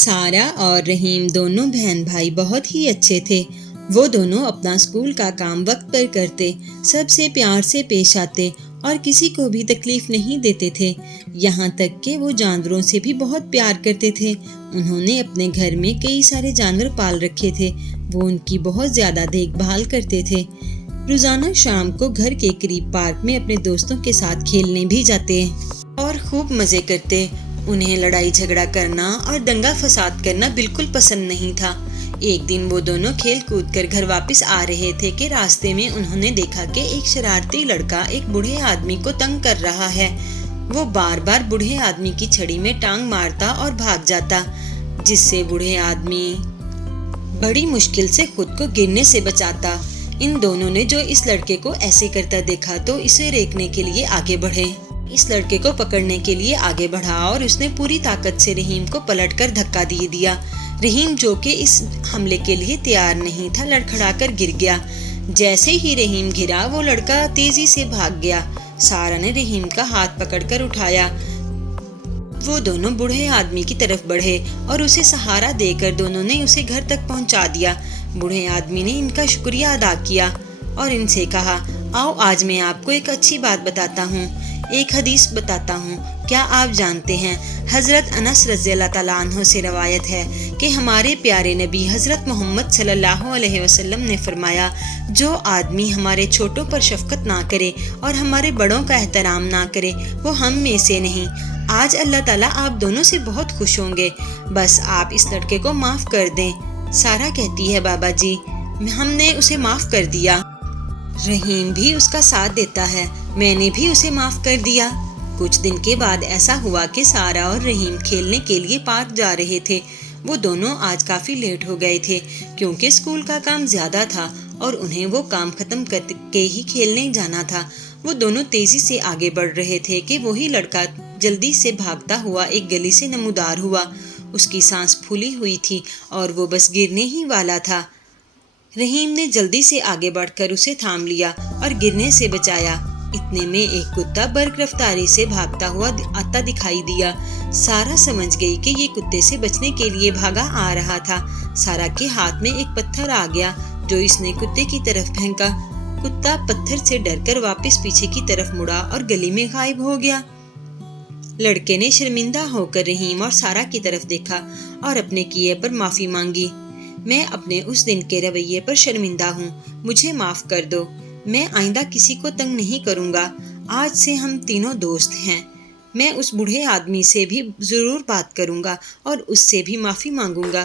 سارہ اور رحیم دونوں بہن بھائی بہت ہی اچھے تھے۔ وہ دونوں اپنا اسکول کا کام وقت پر کرتے، سب سے پیار سے پیش آتے اور کسی کو بھی تکلیف نہیں دیتے تھے۔ یہاں تک کہ وہ جانوروں سے بھی بہت پیار کرتے تھے۔ انہوں نے اپنے گھر میں کئی سارے جانور پال رکھے تھے۔ وہ ان کی بہت زیادہ دیکھ بھال کرتے تھے۔ روزانہ شام کو گھر کے قریب پارک میں اپنے دوستوں کے ساتھ کھیلنے بھی جاتے اور خوب مزے کرتے۔ انہیں لڑائی جھگڑا کرنا اور دنگا فساد کرنا بالکل پسند نہیں تھا۔ ایک دن وہ دونوں کھیل کود کر گھر واپس آ رہے تھے کہ راستے میں انہوں نے دیکھا کہ ایک شرارتی لڑکا ایک بوڑھے آدمی کو تنگ کر رہا ہے۔ وہ بار بار بوڑھے آدمی کی چھڑی میں ٹانگ مارتا اور بھاگ جاتا، جس سے بوڑھے آدمی بڑی مشکل سے خود کو گرنے سے بچاتا۔ ان دونوں نے جو اس لڑکے کو ایسے کرتا دیکھا تو اسے روکنے کے لیے آگے بڑھے۔ اس لڑکے کو پکڑنے کے لیے آگے بڑھا اور اس نے پوری طاقت سے رحیم کو پلٹ کر دھکا دے دیا۔ رحیم جو کہ اس حملے کے لیے تیار نہیں تھا، لڑکھڑا کر گر گیا۔ جیسے ہی رحیم گرا وہ لڑکا تیزی سے بھاگ گیا۔ سارہ نے رحیم کا ہاتھ پکڑ کر اٹھایا۔ وہ دونوں بوڑھے آدمی کی طرف بڑھے اور اسے سہارا دے کر دونوں نے اسے گھر تک پہنچا دیا۔ بوڑھے آدمی نے ان کا شکریہ ادا کیا اور ان سے کہا، آؤ آج میں آپ کو ایک اچھی بات بتاتا ہوں، ایک حدیث بتاتا ہوں۔ کیا آپ جانتے ہیں، حضرت انس رضی اللہ تعالیٰ عنہ سے روایت ہے کہ ہمارے پیارے نبی حضرت محمد صلی اللہ علیہ وسلم نے فرمایا، جو آدمی ہمارے چھوٹوں پر شفقت نہ کرے اور ہمارے بڑوں کا احترام نہ کرے وہ ہم میں سے نہیں۔ آج اللہ تعالیٰ آپ دونوں سے بہت خوش ہوں گے، بس آپ اس لڑکے کو معاف کر دیں۔ سارہ کہتی ہے، بابا جی ہم نے اسے معاف کر دیا۔ رحیم بھی اس کا ساتھ دیتا ہے، میں نے بھی اسے معاف کر دیا۔ کچھ دن کے بعد ایسا ہوا کہ سارہ اور رحیم کھیلنے کے لیے پارک جا رہے تھے۔ وہ دونوں آج کافی لیٹ ہو گئے تھے کیونکہ اسکول کا کام زیادہ تھا اور انہیں وہ کام ختم کر کے ہی کھیلنے جانا تھا۔ وہ دونوں تیزی سے آگے بڑھ رہے تھے کہ وہی لڑکا جلدی سے بھاگتا ہوا ایک گلی سے نمودار ہوا۔ اس کی سانس پھولی ہوئی تھی اور وہ بس گرنے ہی والا تھا۔ رحیم نے جلدی سے آگے بڑھ کر اسے تھام لیا اور گرنے سے بچایا۔ اتنے میں ایک کتا برق رفتاری سے بھاگتا ہوا آتا دکھائی دیا۔ سارہ سمجھ گئی کہ یہ کتے سے بچنے کے لیے بھاگا آ رہا تھا۔ سارہ کے ہاتھ میں ایک پتھر آ گیا جو اس نے کتے کی طرف پھینکا۔ کتا پتھر سے ڈر کر واپس پیچھے کی طرف مڑا اور گلی میں غائب ہو گیا۔ لڑکے نے شرمندہ ہو کر رحیم اور سارہ کی طرف دیکھا اور اپنے کیے پر معافی مانگی۔ میں اپنے اس دن کے رویے پر شرمندہ ہوں، مجھے معاف کر دو۔ میں آئندہ کسی کو تنگ نہیں کروں گا۔ آج سے ہم تینوں دوست ہیں۔ میں اس بوڑھے آدمی سے بھی ضرور بات کروں گا اور اس سے بھی معافی مانگوں گا